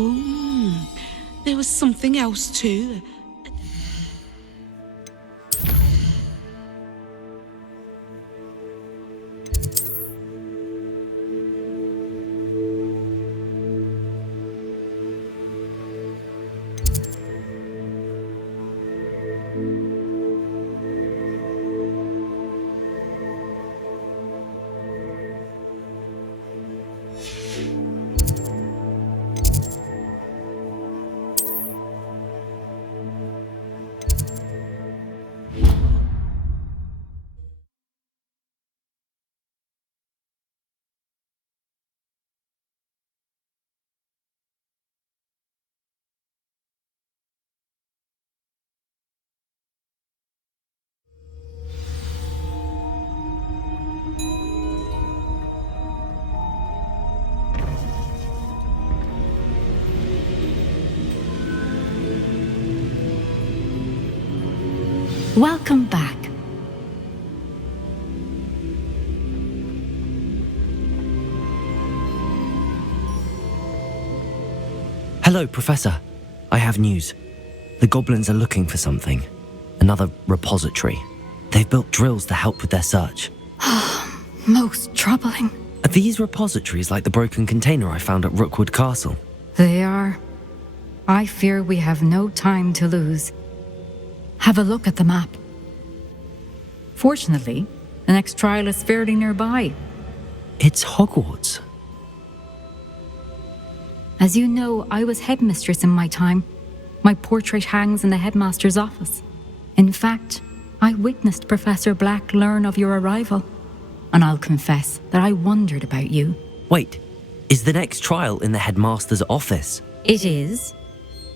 Oh, there was something else too. Welcome back. Hello, Professor. I have news. The goblins are looking for something. Another repository. They've built drills to help with their search. Most troubling. Are these repositories like the broken container I found at Rookwood Castle? They are. I fear we have no time to lose. Have a look at the map. Fortunately, the next trial is fairly nearby. It's Hogwarts. As you know, I was headmistress in my time. My portrait hangs in the headmaster's office. In fact, I witnessed Professor Black learn of your arrival. And I'll confess that I wondered about you. Wait, is the next trial in the headmaster's office? It is.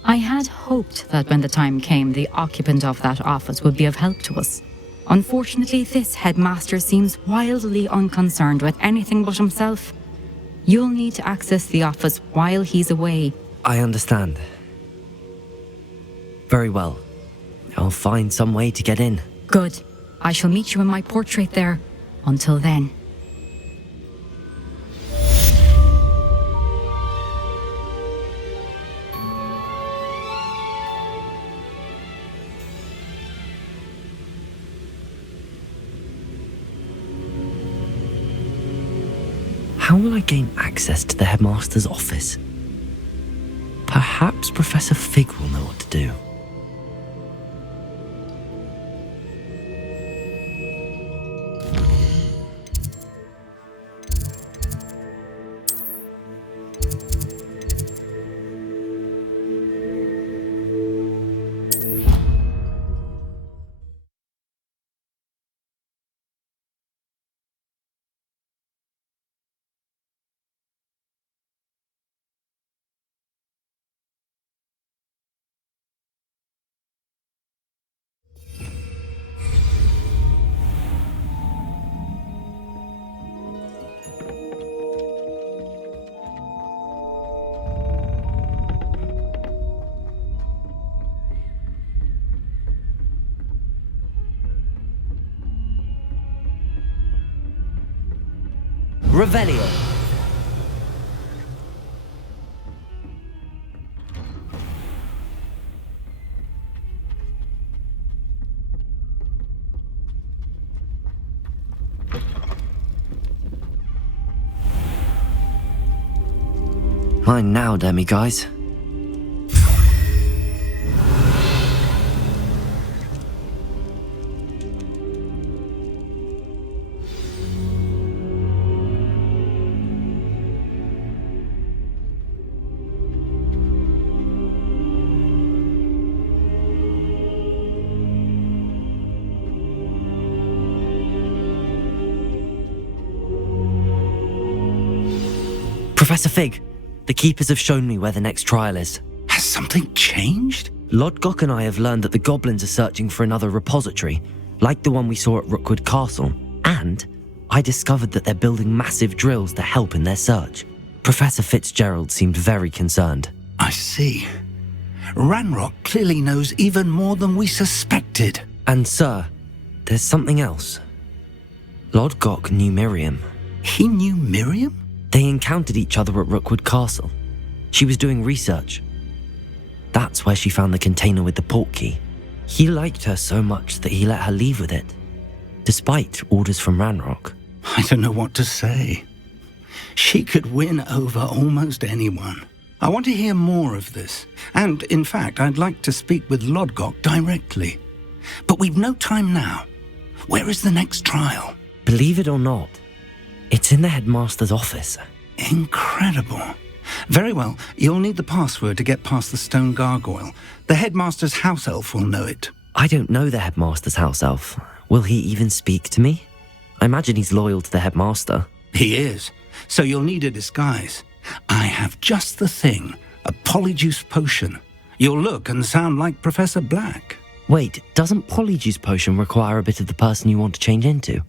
I had hoped that when the time came, the occupant of that office would be of help to us. Unfortunately, this headmaster seems wildly unconcerned with anything but himself. You'll need to access the office while he's away. I understand. Very well. I'll find some way to get in. Good. I shall meet you in my portrait there. Until then. How will I gain access to the headmaster's office? Perhaps Professor Fig will know what to do. Revelio. Mine now, demi-guys. Professor Fig, the Keepers have shown me where the next trial is. Has something changed? Lodgok and I have learned that the goblins are searching for another repository, like the one we saw at Rookwood Castle, and I discovered that they're building massive drills to help in their search. Professor Fitzgerald seemed very concerned. I see. Ranrock clearly knows even more than we suspected. And sir, there's something else. Lodgok knew Miriam. He knew Miriam? They encountered each other at Rookwood Castle. She was doing research. That's where she found the container with the portkey. He liked her so much that he let her leave with it, despite orders from Ranrock. I don't know what to say. She could win over almost anyone. I want to hear more of this. And, in fact, I'd like to speak with Lodgok directly. But we've no time now. Where is the next trial? Believe it or not, it's in the headmaster's office. Incredible. Very well, you'll need the password to get past the stone gargoyle. The headmaster's house elf will know it. I don't know the headmaster's house elf. Will he even speak to me? I imagine he's loyal to the headmaster. He is. So you'll need a disguise. I have just the thing. A polyjuice potion. You'll look and sound like Professor Black. Wait, doesn't Polyjuice Potion require a bit of the person you want to change into?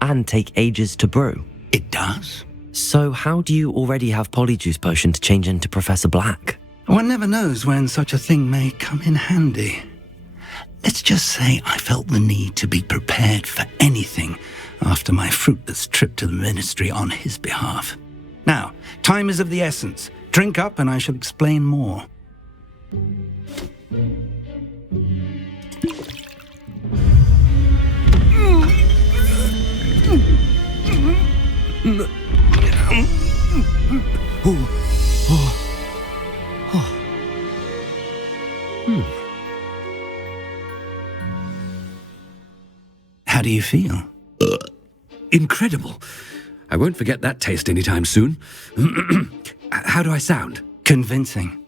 And take ages to brew? It does. So how do you already have Polyjuice Potion to change into Professor Black? One never knows when such a thing may come in handy. Let's just say I felt the need to be prepared for anything after my fruitless trip to the ministry on his behalf. Now, time is of the essence. Drink up and I shall explain more. How do you feel? Incredible. I won't forget that taste anytime soon. How do I sound? Convincing.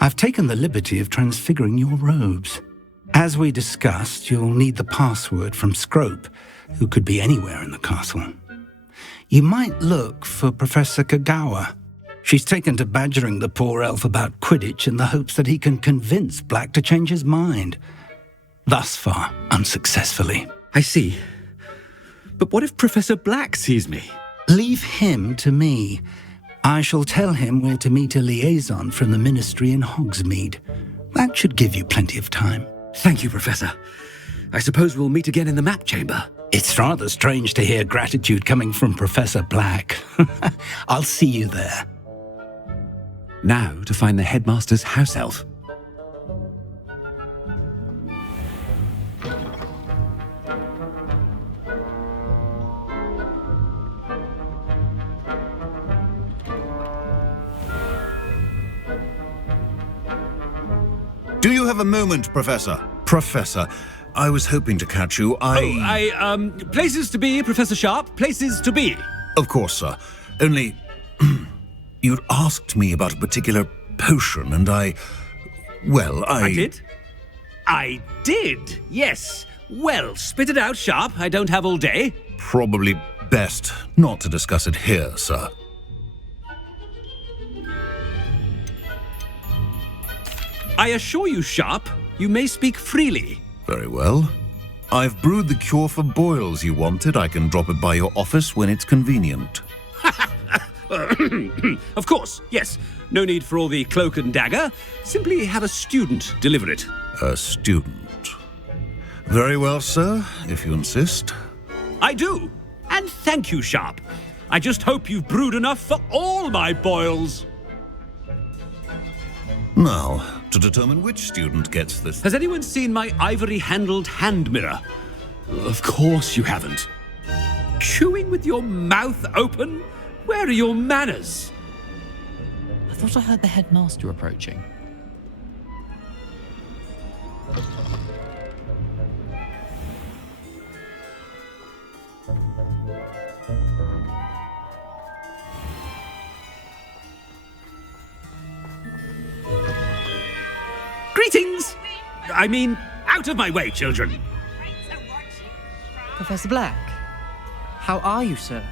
I've taken the liberty of transfiguring your robes. As we discussed, you'll need the password from Scrope, who could be anywhere in the castle. You might look for Professor Kagawa. She's taken to badgering the poor elf about Quidditch in the hopes that he can convince Black to change his mind. Thus far, unsuccessfully. I see. But what if Professor Black sees me? Leave him to me. I shall tell him where to meet a liaison from the ministry in Hogsmeade. That should give you plenty of time. Thank you, Professor. I suppose we'll meet again in the map chamber. It's rather strange to hear gratitude coming from Professor Black. I'll see you there. Now to find the headmaster's house elf. Do you have a moment, Professor? Professor, I was hoping to catch you. Places to be, Professor Sharp. Places to be. Of course, sir. Only, you'd asked me about a particular potion, and I did? I did, yes. Well, spit it out, Sharp. I don't have all day. Probably best not to discuss it here, sir. I assure you, Sharp, you may speak freely. Very well. I've brewed the cure for boils you wanted. I can drop it by your office when it's convenient. Of course, yes. No need for all the cloak and dagger. Simply have a student deliver it. A student. Very well, sir, if you insist. I do. And thank you, Sharp. I just hope you've brewed enough for all my boils. Now, to determine which student gets this... Has anyone seen my ivory-handled hand mirror? Of course you haven't. Chewing with your mouth open? Where are your manners? I thought I heard the headmaster approaching. Greetings! I mean, out of my way, children. Professor Black, how are you, sir?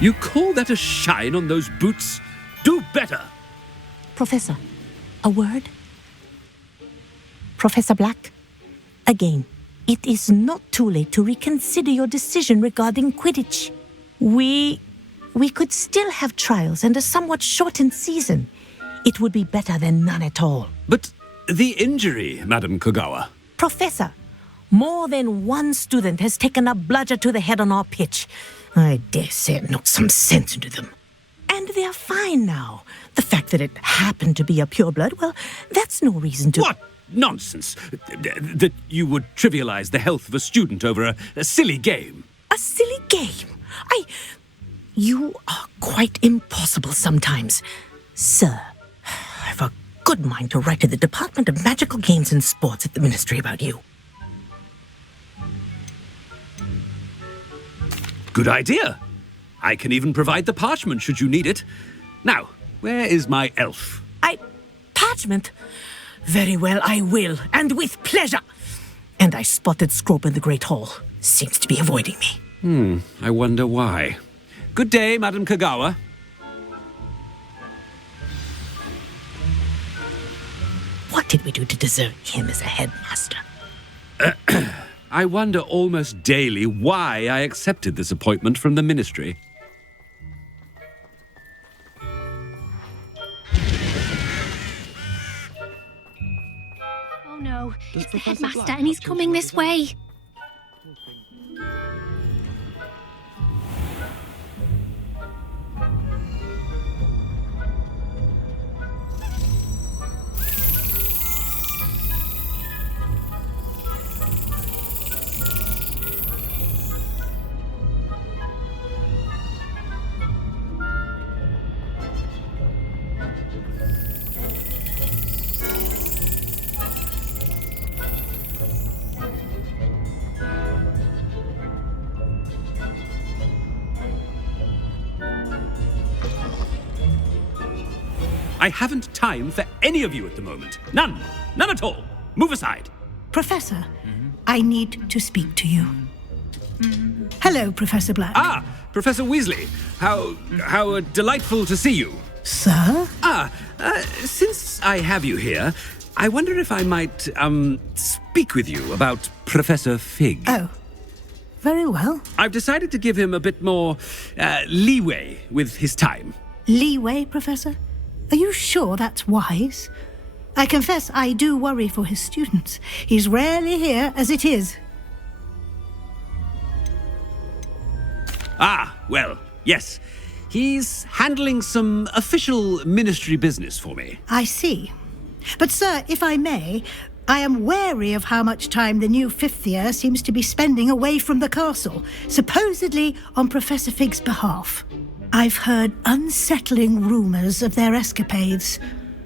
You call that a shine on those boots? Do better! Professor, a word? Professor Black, again, it is not too late to reconsider your decision regarding Quidditch. We could still have trials and a somewhat shortened season. It would be better than none at all. But the injury, Madam Kogawa. Professor, More than one student has taken a bludger to the head on our pitch. I dare say it knocked some sense into them. And they're fine now. The fact that it happened to be a pureblood, well, that's no reason to... What nonsense! That you would trivialize the health of a student over a silly game. A silly game? You are quite impossible sometimes. Sir, I've a good mind to write to the Department of Magical Games and Sports at the Ministry about you. Good idea. I can even provide the parchment should you need it. Now, where is my elf? Parchment? Very well, I will, and with pleasure. And I spotted Scrope in the Great Hall. Seems to be avoiding me. I wonder why. Good day, Madam Kagawa. What did we do to deserve him as a headmaster? I wonder almost daily why I accepted this appointment from the ministry. Oh no, it's the headmaster and he's coming this way. I haven't time for any of you at the moment. None. None at all. Move aside. Professor, I need to speak to you. Hello, Professor Black. Ah, Professor Weasley. How delightful to see you. Sir? Since I have you here, I wonder if I might, speak with you about Professor Fig. Oh, very well. I've decided to give him a bit more, leeway with his time. Leeway, Professor? Are you sure that's wise? I confess I do worry for his students. He's rarely here as it is. Ah, well, yes. He's handling some official ministry business for me. I see. But, sir, if I may, I am wary of how much time the new fifth year seems to be spending away from the castle, supposedly on Professor Fig's behalf. I've heard unsettling rumours of their escapades.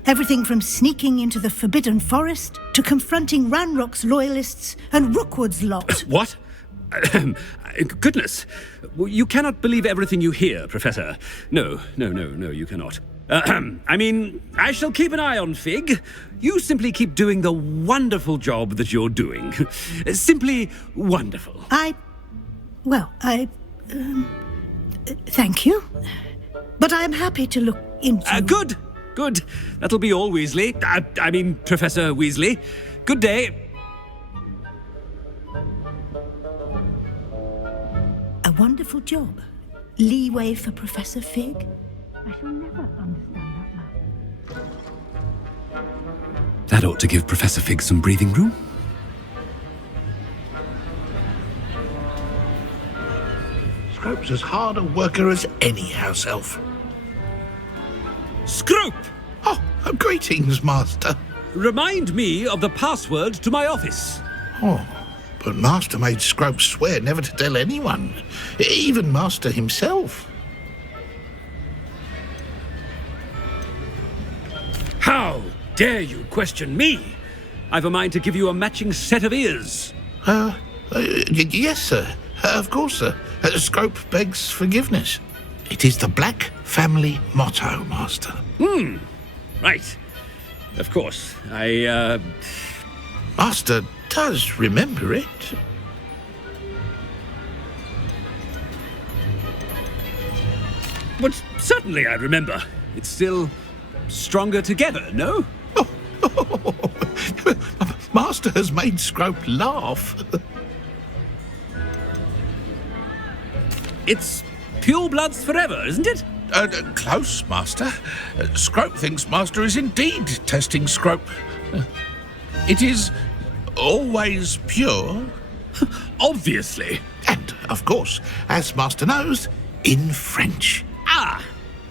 Everything from sneaking into the Forbidden Forest to confronting Ranrock's loyalists and Rookwood's lot. What? Goodness. You cannot believe everything you hear, Professor. No, you cannot. I mean, I shall keep an eye on Fig. You simply keep doing the wonderful job that you're doing. Simply wonderful. Thank you. But I'm happy to look into... Good. That'll be all, Weasley. I mean, Professor Weasley. Good day. A wonderful job. Leeway for Professor Fig. I shall never understand that man. That ought to give Professor Fig some breathing room. Scrope's as hard a worker as any house elf. Scrope! Oh, greetings, Master. Remind me of the password to my office. Oh, but Master made Scrope swear never to tell anyone, even Master himself. How dare you question me? I've a mind to give you a matching set of ears. Yes, sir. Of course, sir. Scrope begs forgiveness. It is the Black family motto, Master. Right. Of course. Master does remember it. But certainly I remember. It's still stronger together, no? Master has made Scrope laugh. It's purebloods forever, isn't it? Close, Master. Scrope thinks Master is indeed testing Scrope. It is always pure? Obviously. And, of course, as Master knows, in French. Ah,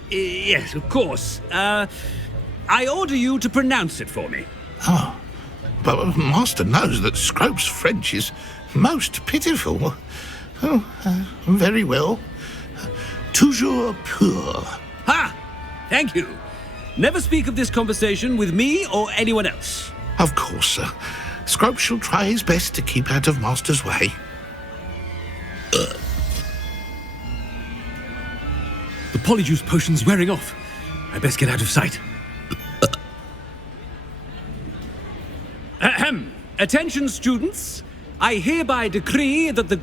yes, of course. I order you to pronounce it for me. Oh, but Master knows that Scrope's French is most pitiful. Oh, very well. Toujours pur. Ha! Thank you. Never speak of this conversation with me or anyone else. Of course, sir. Scrope shall try his best to keep out of Master's way. The polyjuice potion's wearing off. I best get out of sight. Ahem. Attention, students. I hereby decree that the...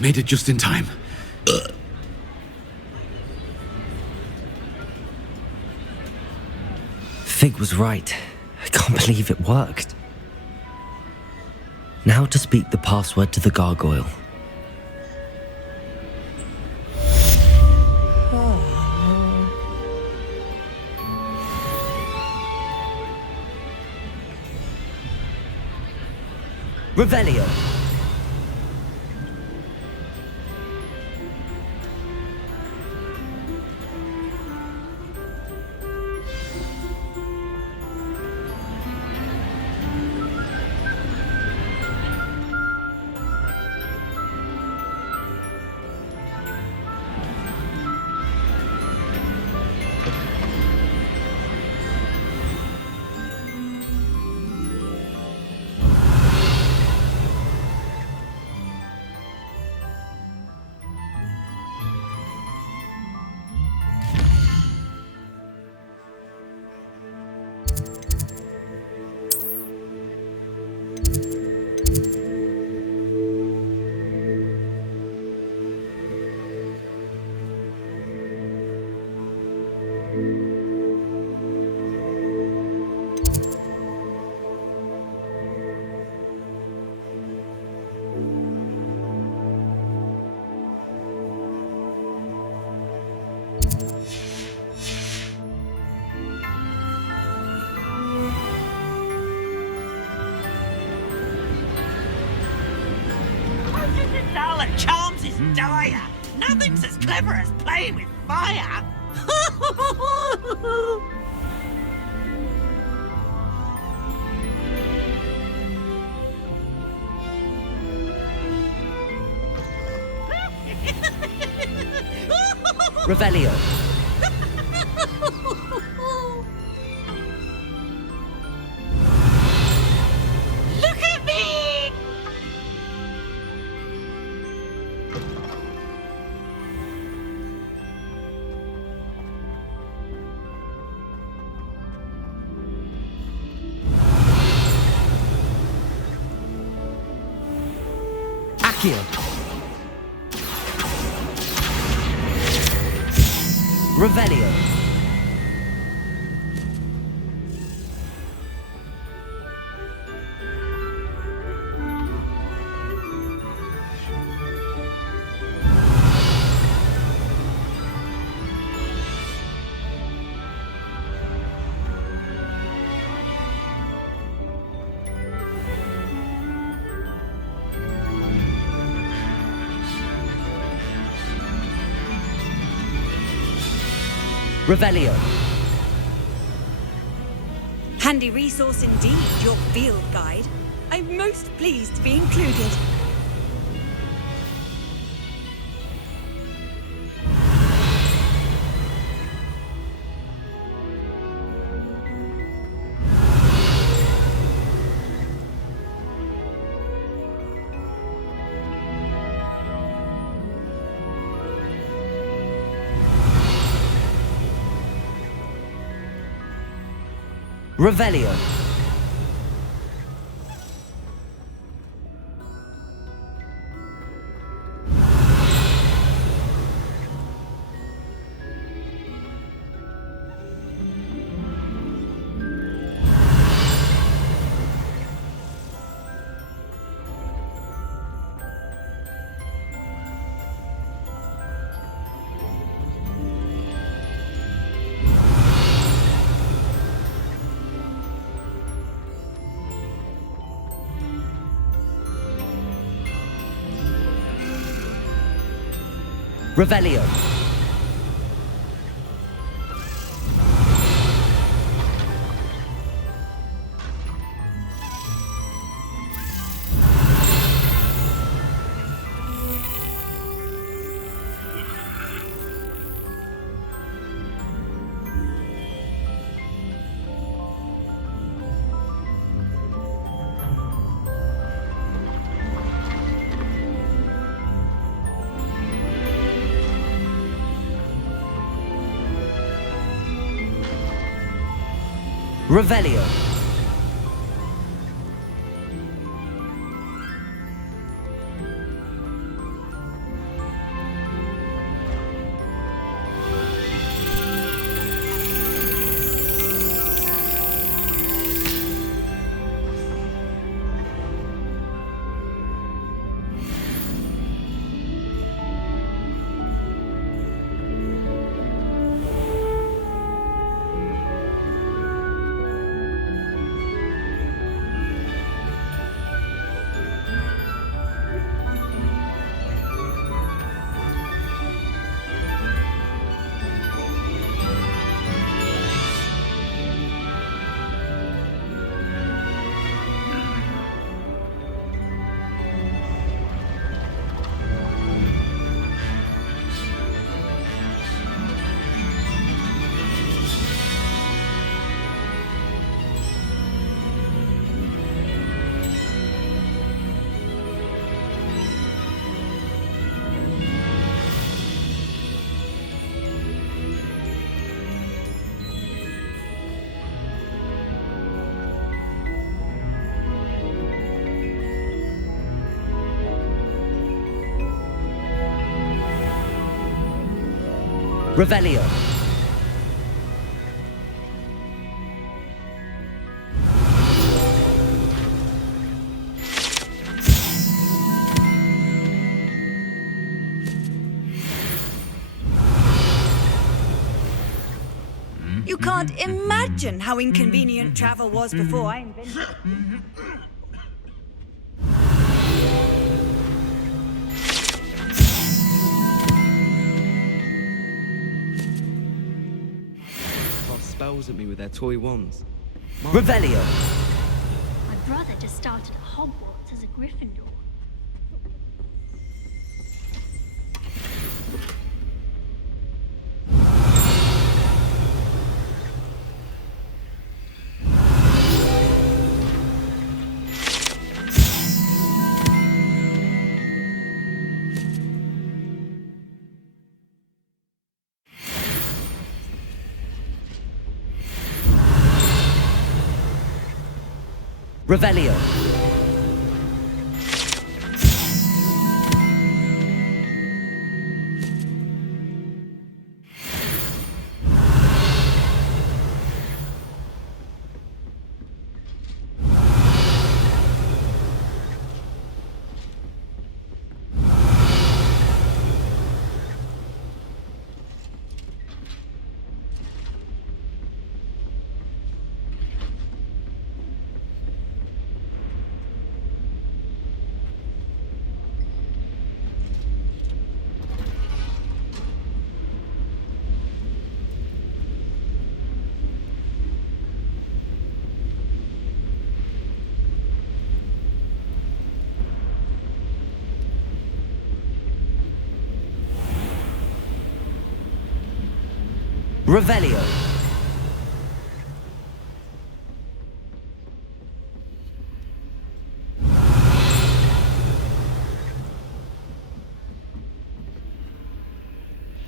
Made it just in time. Fig was right. I can't believe it worked. Now to speak the password to the gargoyle. Revelio. Charms is dire. Nothing's as clever as playing with fire. Revelio. Look at me! Accio. Revelio. Revelio. Handy resource indeed, your field guide. I'm most pleased to be included. Revelio. Revelio. Revelio. Revelio. You can't imagine how inconvenient travel was before I invented it. Spells at me with their toy wands. Revelio. My brother just started at Hogwarts as a Gryffindor. Revelio. Revelio.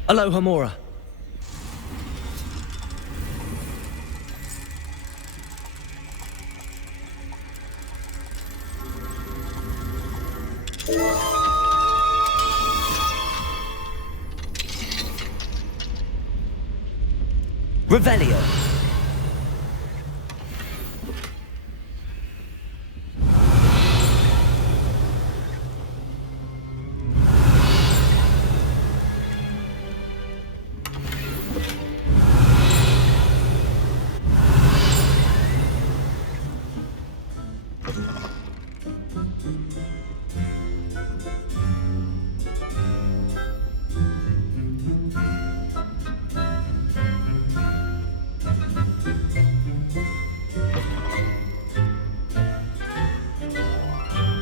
Aloha Mora. Revelio.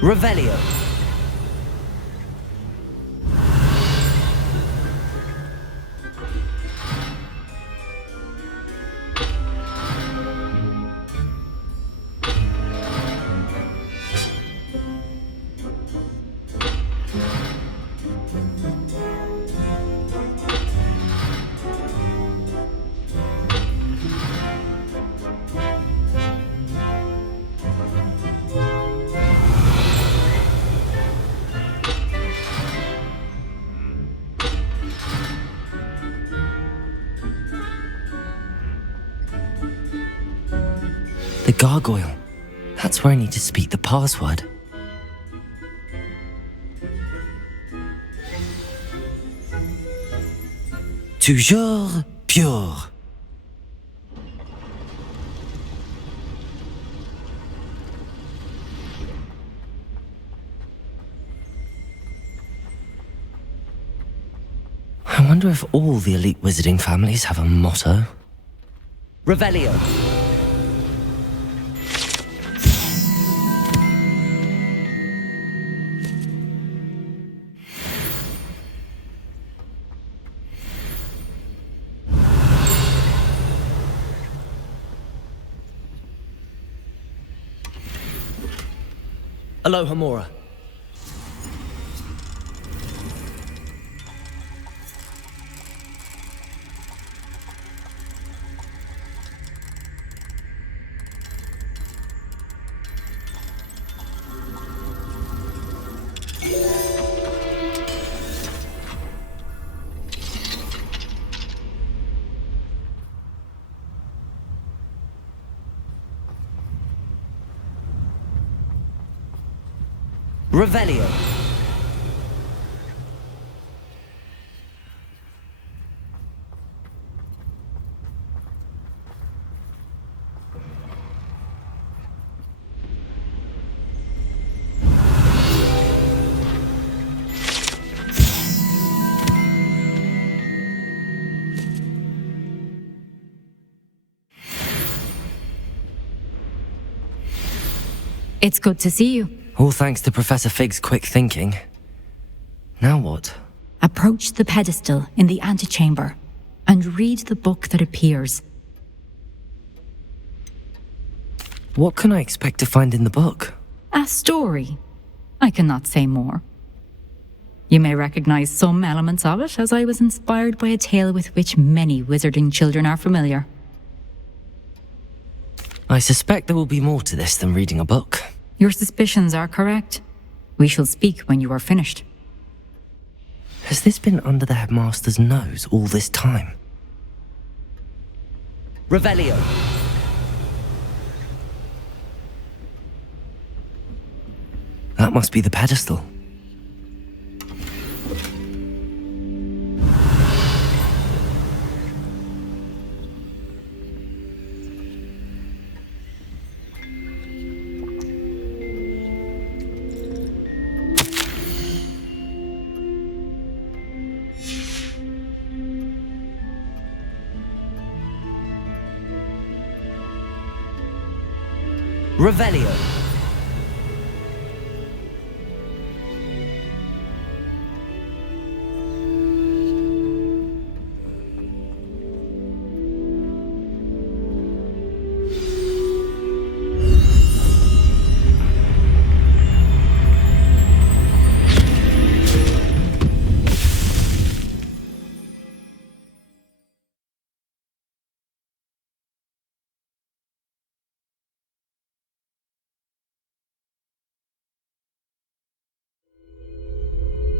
Revelio. The gargoyle. That's where I need to speak the password. Toujours pure. I wonder if all the elite wizarding families have a motto. Revelio. Aloha Mora. Revelio. It's good to see you. All thanks to Professor Fig's quick thinking. Now what? Approach the pedestal in the antechamber and read the book that appears. What can I expect to find in the book? A story. I cannot say more. You may recognize some elements of it, as I was inspired by a tale with which many wizarding children are familiar. I suspect there will be more to this than reading a book. Your suspicions are correct. We shall speak when you are finished. Has this been under the headmaster's nose all this time? Revelio. That must be the pedestal. Revelio.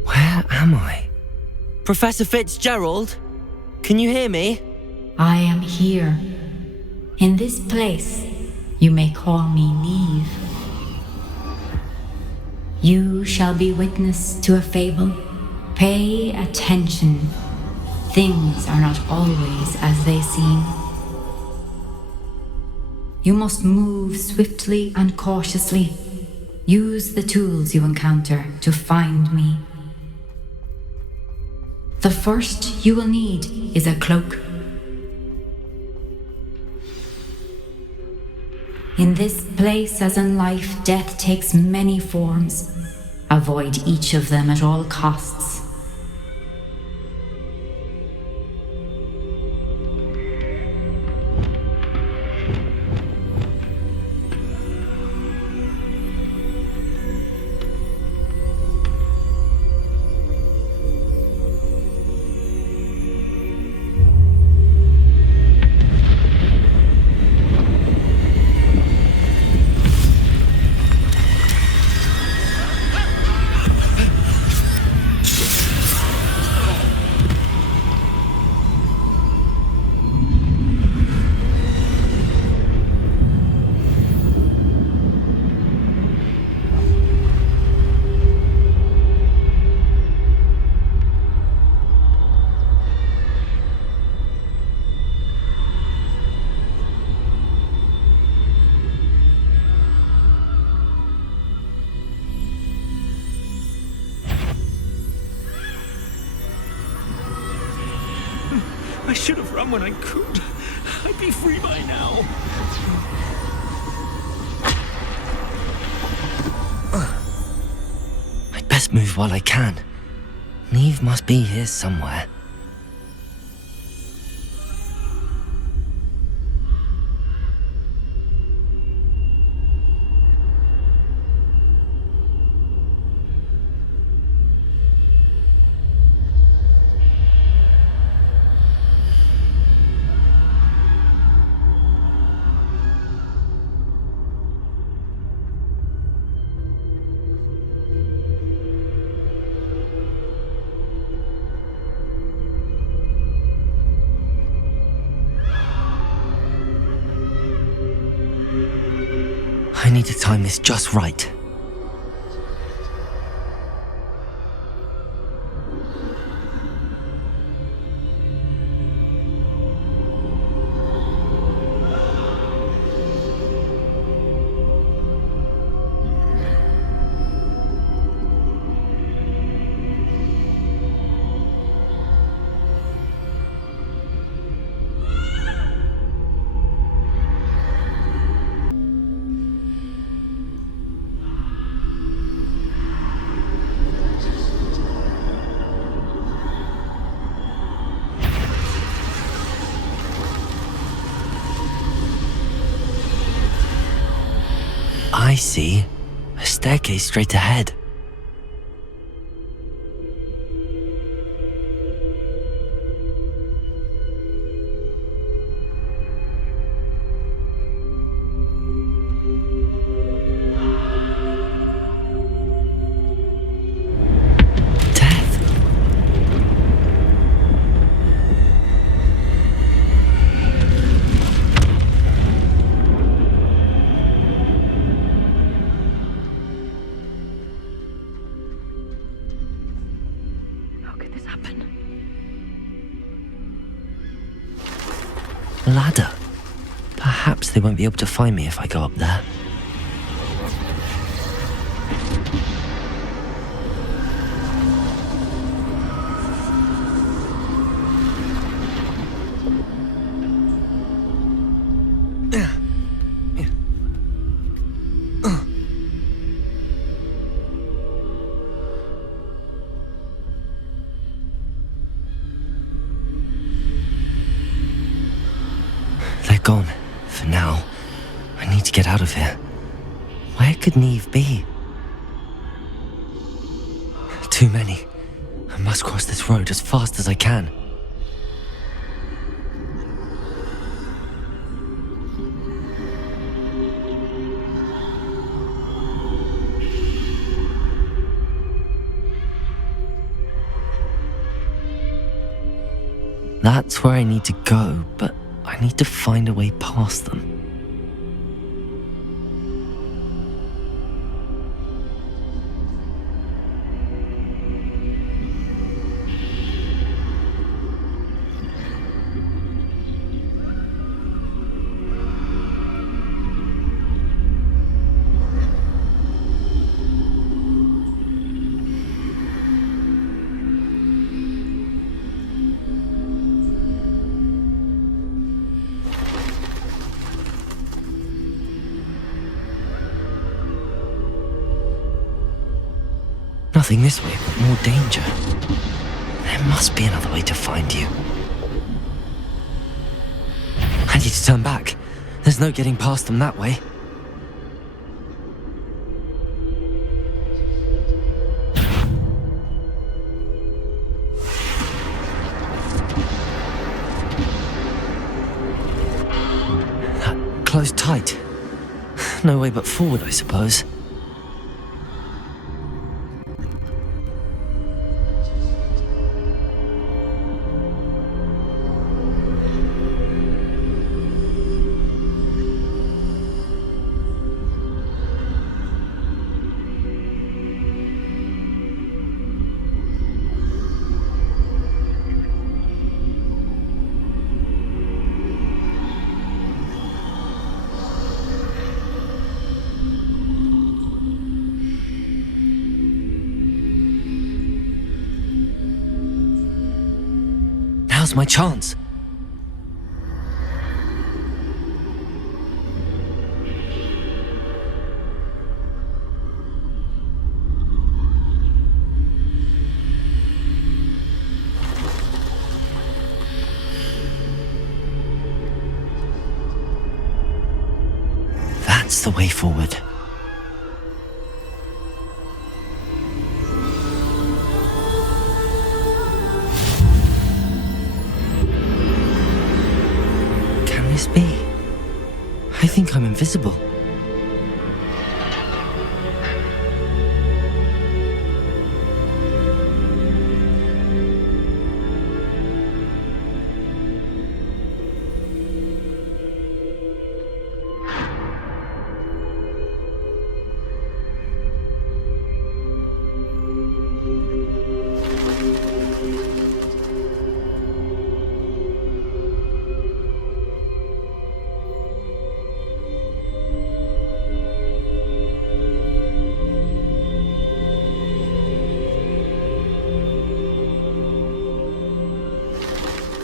Where am I? Professor Fitzgerald? Can you hear me? I am here. In this place, you may call me Neve. You shall be witness to a fable. Pay attention. Things are not always as they seem. You must move swiftly and cautiously. Use the tools you encounter to find me. The first you will need is a cloak. In this place, as in life, death takes many forms. Avoid each of them at all costs. I should have run when I could. I'd be free by now. I'd best move while I can. Neve must be here somewhere. I need to time this just right. I see. A staircase straight ahead. Ladder. Perhaps they won't be able to find me if I go up there. Gone, for now. I need to get out of here. Where could Neve be? Too many. I must cross this road as fast as I can. That's where I need to go, but I need to find a way past them. nothing this way but more danger. There must be another way to find you. I need to turn back. There's no getting past them that way. That closed tight. No way but forward, I suppose. Now's my chance. That's the way forward. Be? I think I'm invisible.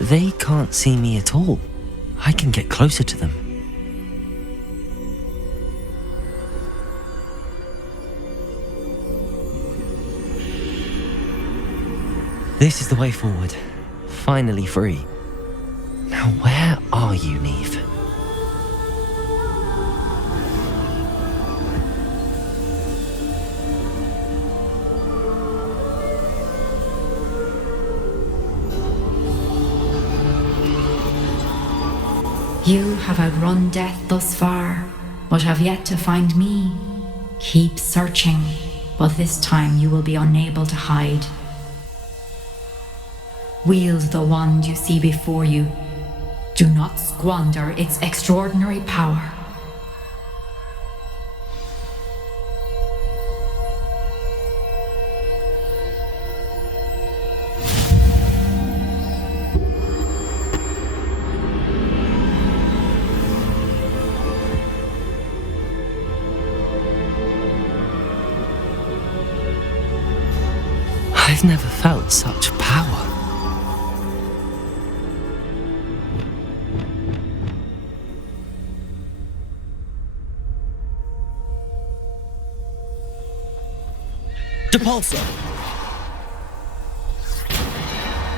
They can't see me at all. I can get closer to them. This is the way forward. Finally free. Now where are you, Neve? You have outrun death thus far, but have yet to find me. Keep searching, but this time you will be unable to hide. Wield the wand you see before you. Do not squander its extraordinary power. I've never felt such power. Depulso!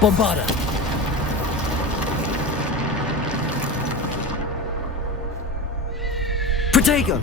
Bombarda! Protego!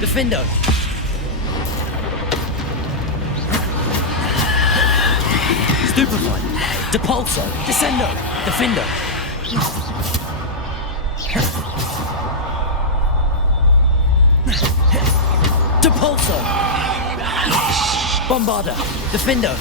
Defendo! Stupefied! Depulso! Descendo! Defendo! Depulso! Bombarda! Defendo!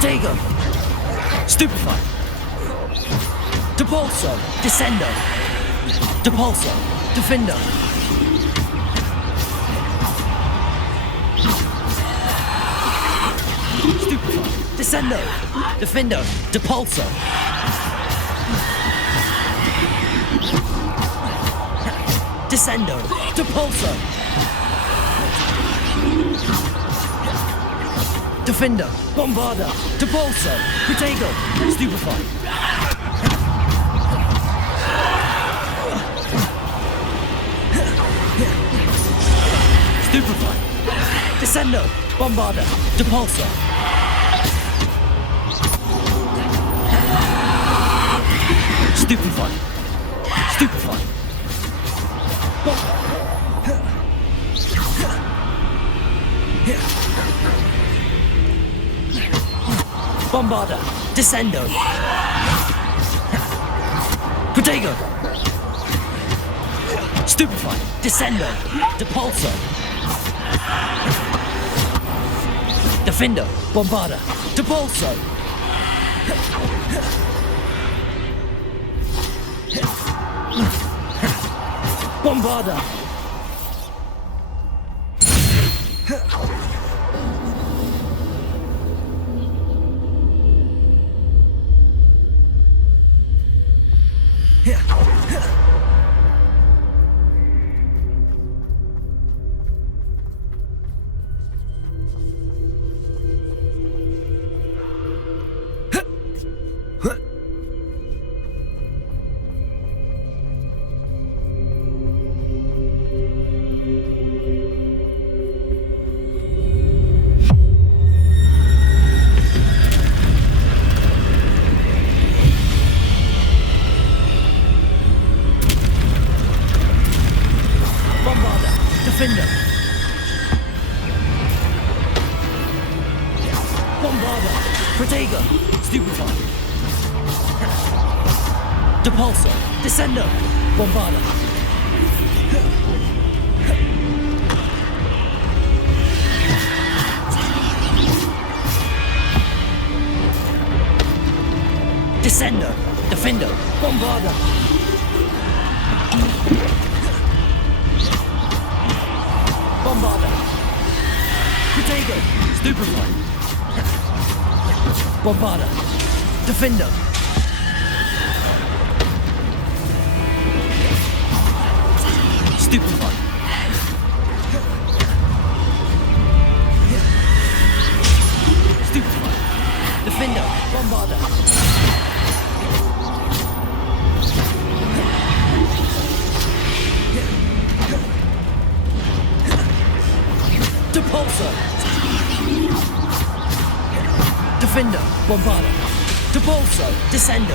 Protego. Stupefy. Depulso. Descendo. Depulso. Defendo. Stupefy. Descendo. Defendo. Depulso. Descendo. Depulso. Defender. Bombarda. Depulso. Protego. Stupefy. Stupefy. Descendo. Bombarda. Depulso. Stupefy. Stupefy. Bombarda. Descendo. Protego. Stupefy. Descendo. Depulso. Defender. Bombarda. Depulso. Bombarda. Defender. Bombarda. Protego. Stupefy. Depulso. Descendo. Bombarda. Descendo. Defendo. Bombarda. Bombarda. Protego. Stupefy. Bombarda. Defender. Stupefy. Stupefy. Defender. Bombarda. Depulso. Defender. Bombarda. Depulso. Descendo.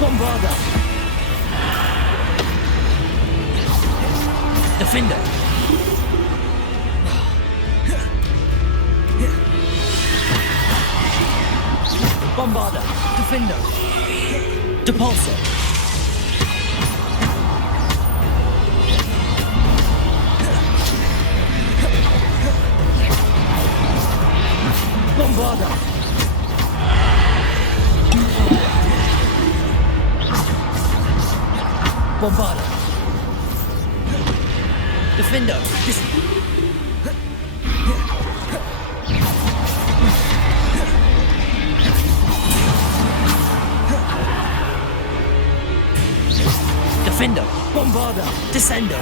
Bombarda. Defender. Bombarda. Defender. Depulso. Bombarda. Bombarda. Defender. Defender. Bombarda. Descendo.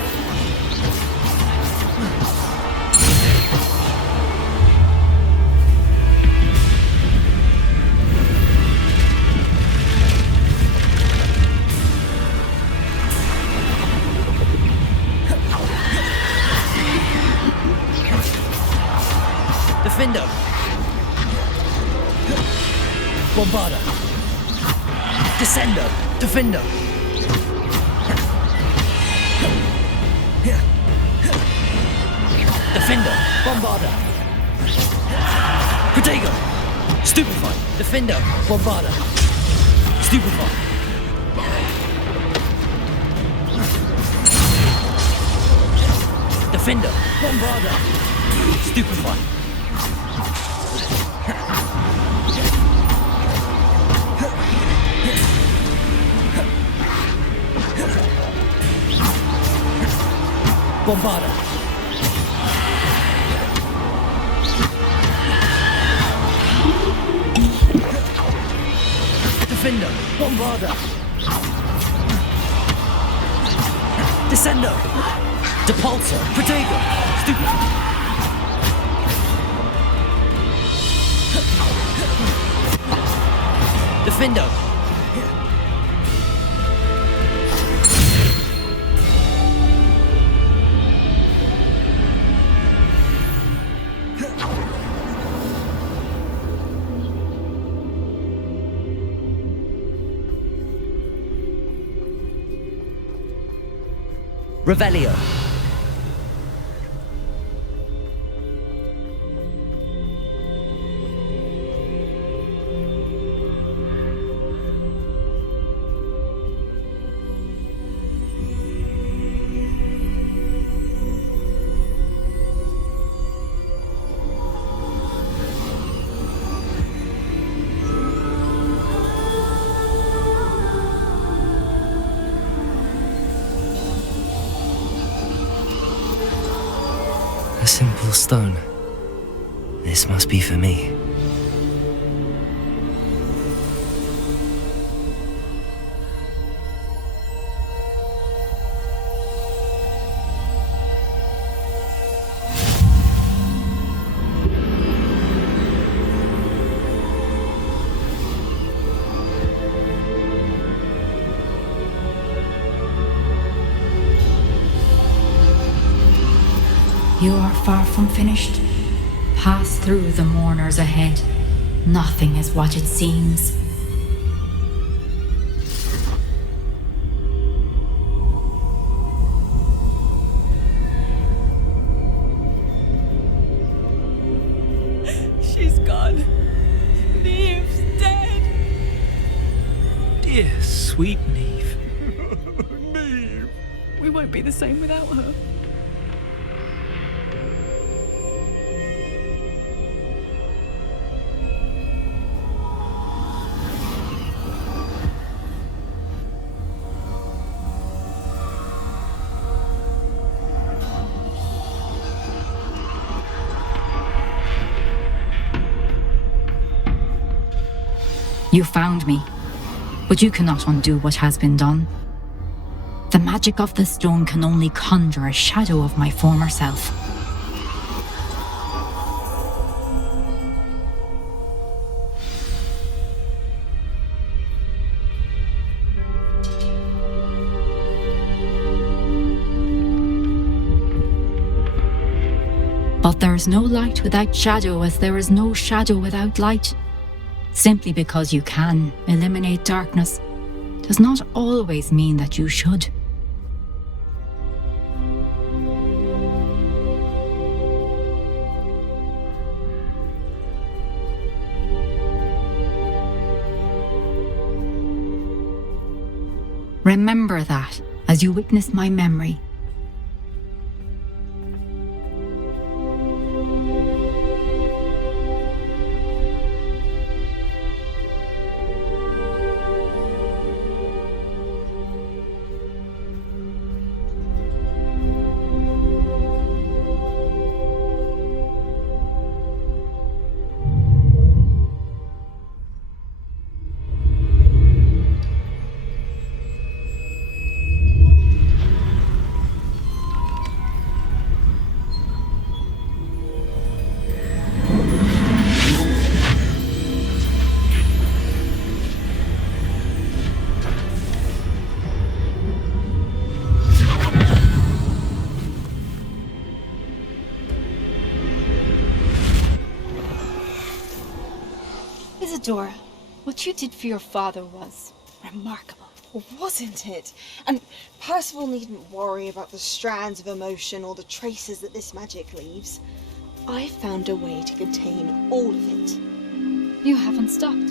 Defender. Bombarda. Descendo. Defender. Defender. Bombarda. Protego. Stupefy. Defender. Bombarda. Stupefy. Defender. Bombarda. Stupefy. Bombarda. Defender. Bombarda. Descendo. Depulsor. Protego. Stupefy. Defendo. Revelio. A simple stone. This must be for me. You are far from finished. Pass through the mourners ahead. Nothing is what it seems. She's gone. Neve's dead. Dear, sweet Neve. Neve. We won't be the same without her. You found me, but you cannot undo what has been done. The magic of the stone can only conjure a shadow of my former self. But there is no light without shadow, as there is no shadow without light. Simply because you can eliminate darkness does not always mean that you should. Remember that as you witness my memory. Isadora, what you did for your father was remarkable, wasn't it? And Percival needn't worry about the strands of emotion or the traces that this magic leaves. I found a way to contain all of it. You haven't stopped.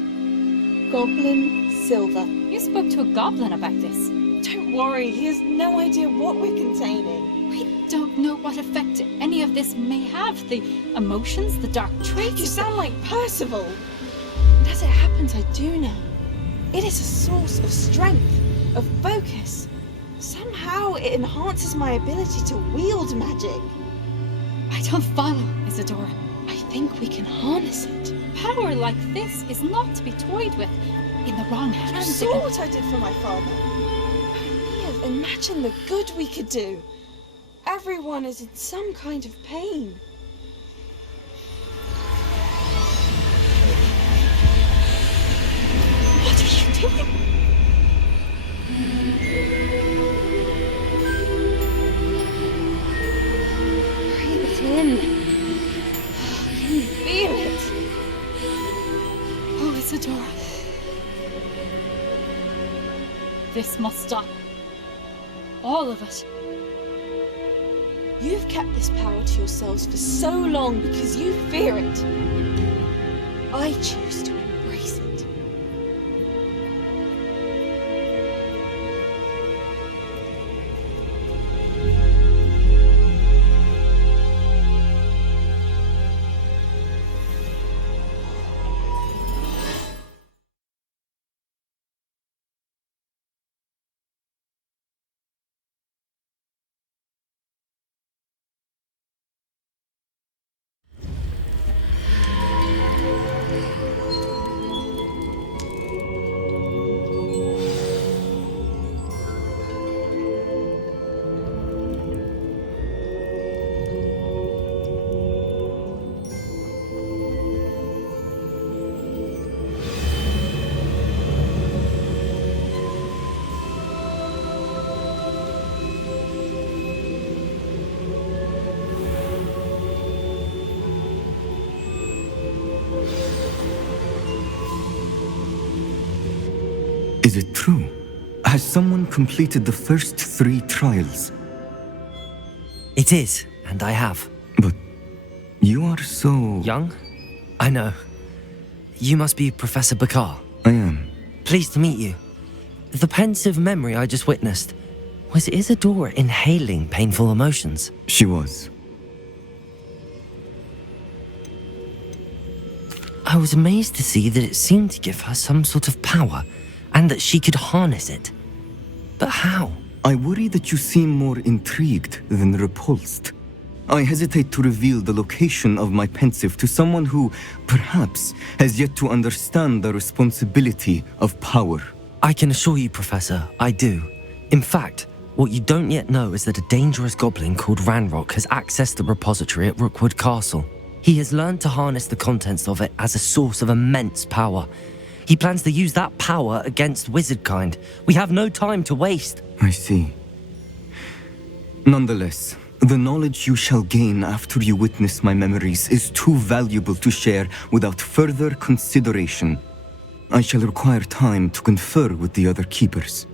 Goblin Silver. You spoke to a goblin about this. Don't worry, he has no idea what we're containing. We don't don't know what effect any of this may have. The emotions, the dark traits. You sound like Percival. And as it happens, I do know. It is a source of strength, of focus. Somehow it enhances my ability to wield magic. I don't follow, Isadora. I think we can harness it. Power like this is not to be toyed with. In the wrong hands. You saw what I did for my father. Mia, imagine the good we could do. Everyone is in some kind of pain. What are you doing? Breathe it in. Can you feel it? Oh, Isadora. This must stop. All of it. You've kept this power to yourselves for so long because you fear it. I choose to embrace it. Is it true? Has someone completed the first 3 trials? It is, and I have. But you are so... Young? I know. You must be Professor Bakar. I am. Pleased to meet you. The pensive memory I just witnessed, was Isadora inhaling painful emotions? She was. I was amazed to see that it seemed to give her some sort of power, and that she could harness it. But how? I worry that you seem more intrigued than repulsed. I hesitate to reveal the location of my pensive to someone who, perhaps, has yet to understand the responsibility of power. I can assure you, Professor, I do. In fact, what you don't yet know is that a dangerous goblin called Ranrock has accessed the repository at Rookwood Castle. He has learned to harness the contents of it as a source of immense power. He plans to use that power against wizardkind. We have no time to waste. I see. Nonetheless, the knowledge you shall gain after you witness my memories is too valuable to share without further consideration. I shall require time to confer with the other keepers.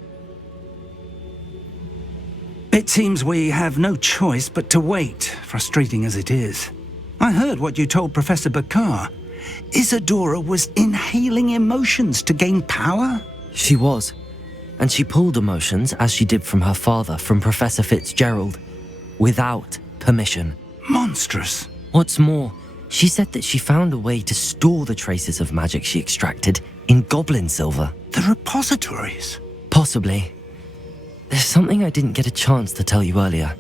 It seems we have no choice but to wait, frustrating as it is. I heard what you told Professor Bakar. Isadora was inhaling emotions to gain power? She was. And she pulled emotions, as she did from her father, from Professor Fitzgerald, without permission. Monstrous. What's more, she said that she found a way to store the traces of magic she extracted in goblin silver. The repositories? Possibly. There's something I didn't get a chance to tell you earlier.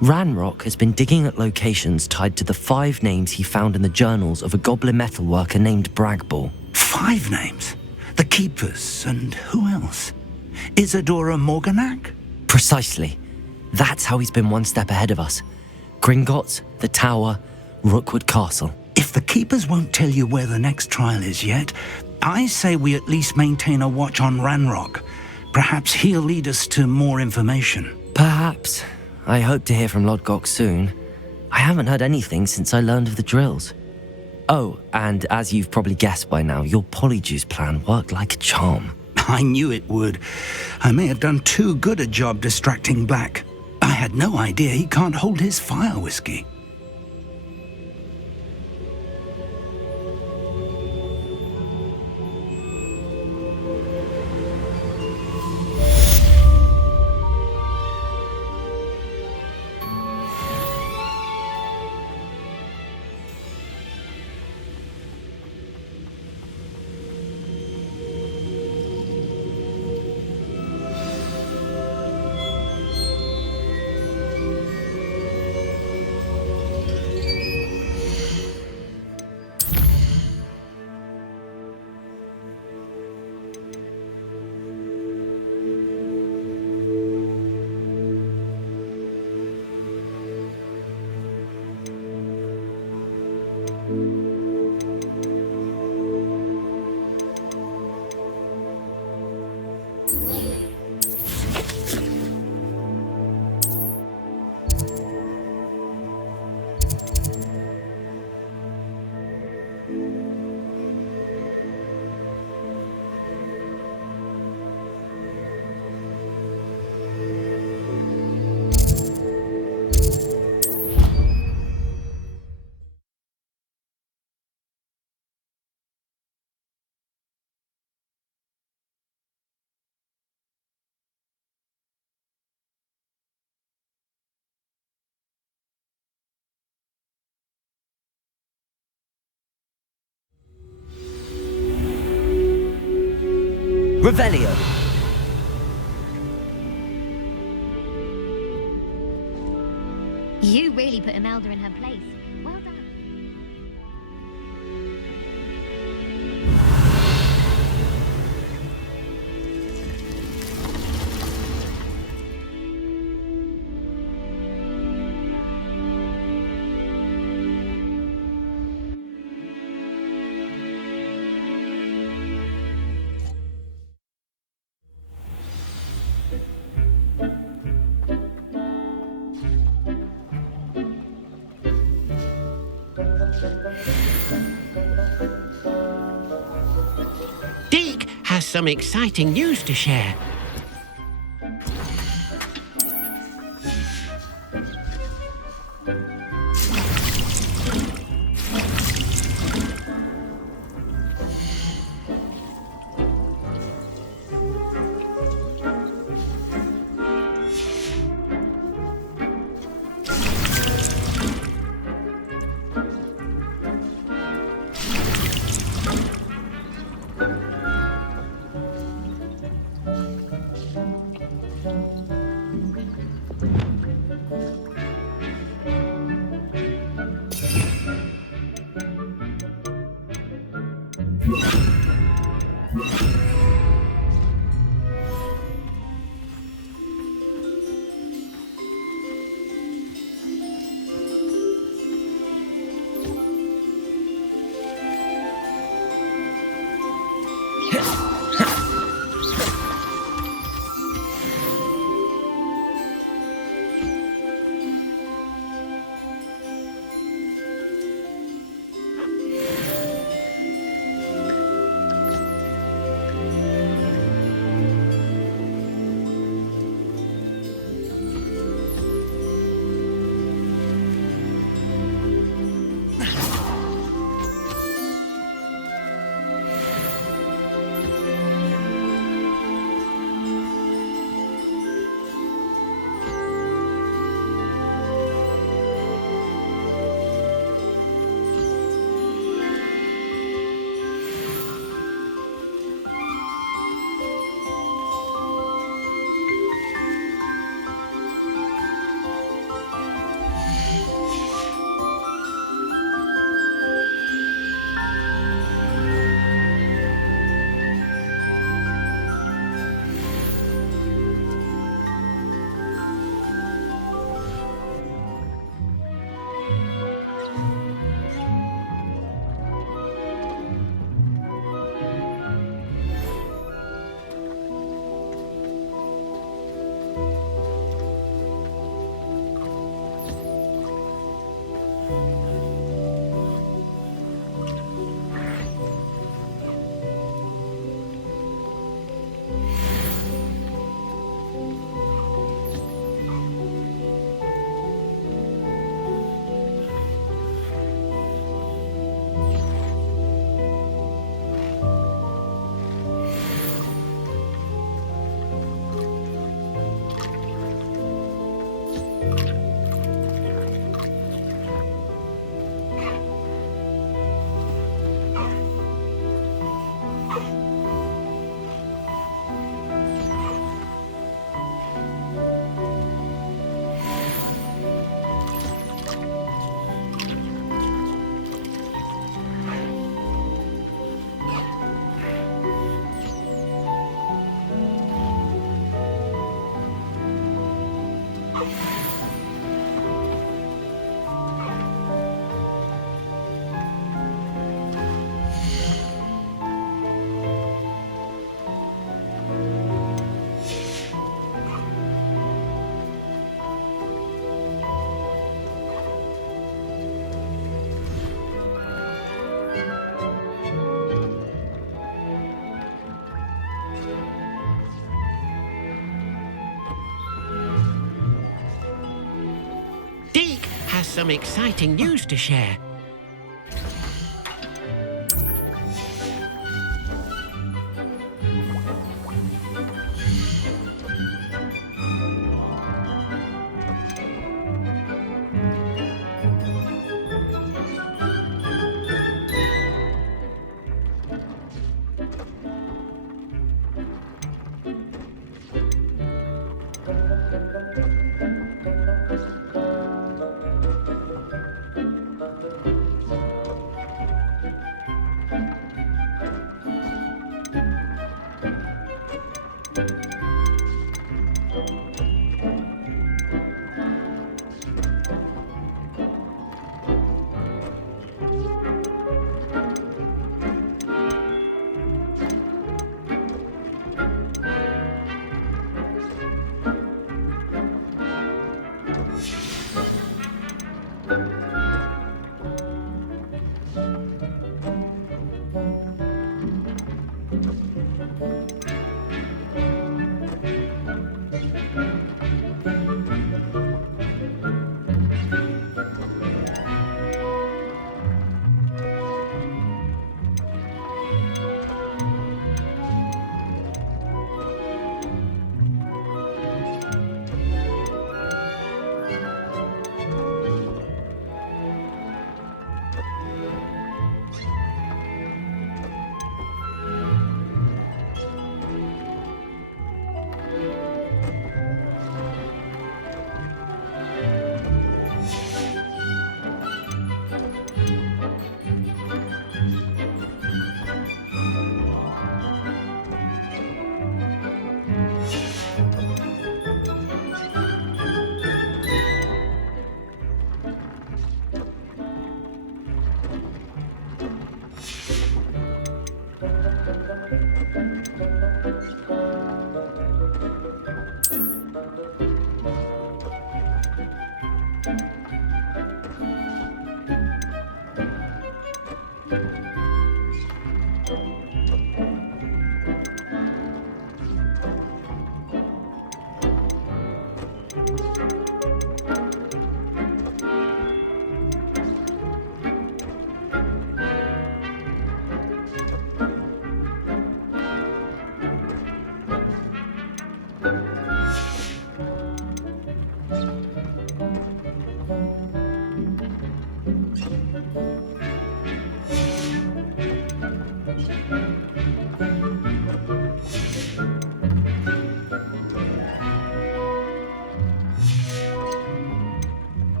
Ranrock has been digging at locations tied to the 5 names he found in the journals of a goblin metalworker named Bragball. 5 names? The Keepers, and who else? Isadora Morganac? Precisely. That's how he's been one step ahead of us. Gringotts, the Tower, Rookwood Castle. If the Keepers won't tell you where the next trial is yet, I say we at least maintain a watch on Ranrock. Perhaps he'll lead us to more information. Perhaps. I hope to hear from Lodgok soon. I haven't heard anything since I learned of the drills. Oh, and as you've probably guessed by now, your Polyjuice plan worked like a charm. I knew it would. I may have done too good a job distracting Black. I had no idea he can't hold his fire whiskey. Revelio. You really put Imelda in her place. Well done. Dick has some exciting news to share. has some exciting news to share.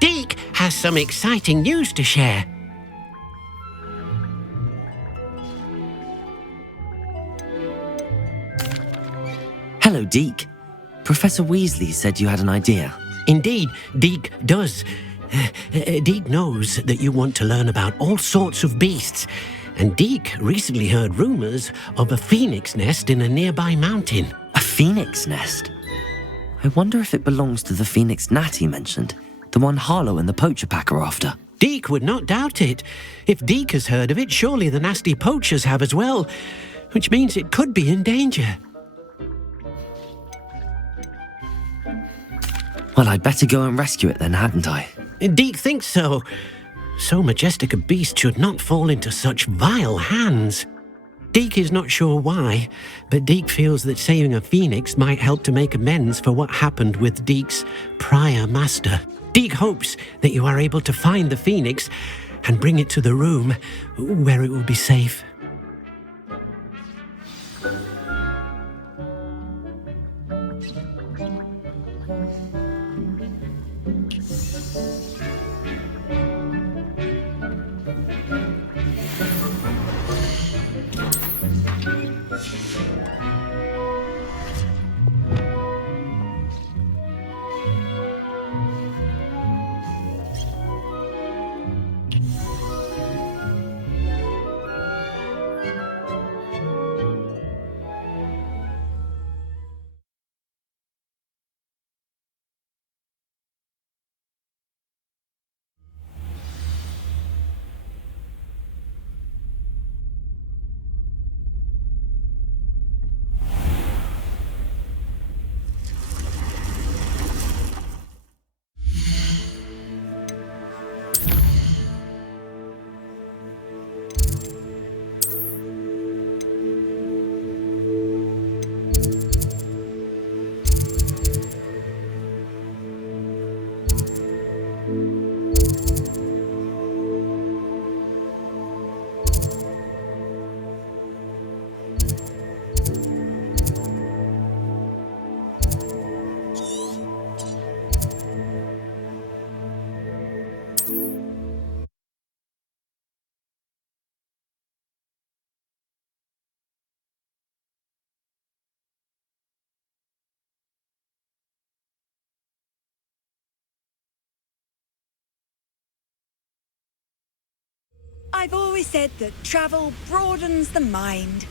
Deke has some exciting news to share. Hello, Deke. Professor Weasley said you had an idea. Indeed, Deke does. Deke knows that you want to learn about all sorts of beasts, and Deke recently heard rumours of a phoenix nest in a nearby mountain. A phoenix nest? I wonder if it belongs to the phoenix gnat he mentioned, the one Harlow and the poacher pack are after. Deke would not doubt it. If Deke has heard of it, surely the nasty poachers have as well, which means it could be in danger. Well, I'd better go and rescue it then, hadn't I? Deke thinks so. So majestic a beast should not fall into such vile hands. Deke is not sure why, but Deke feels that saving a phoenix might help to make amends for what happened with Deke's prior master. Deke hopes that you are able to find the phoenix and bring it to the room where it will be safe. I've always said that travel broadens the mind.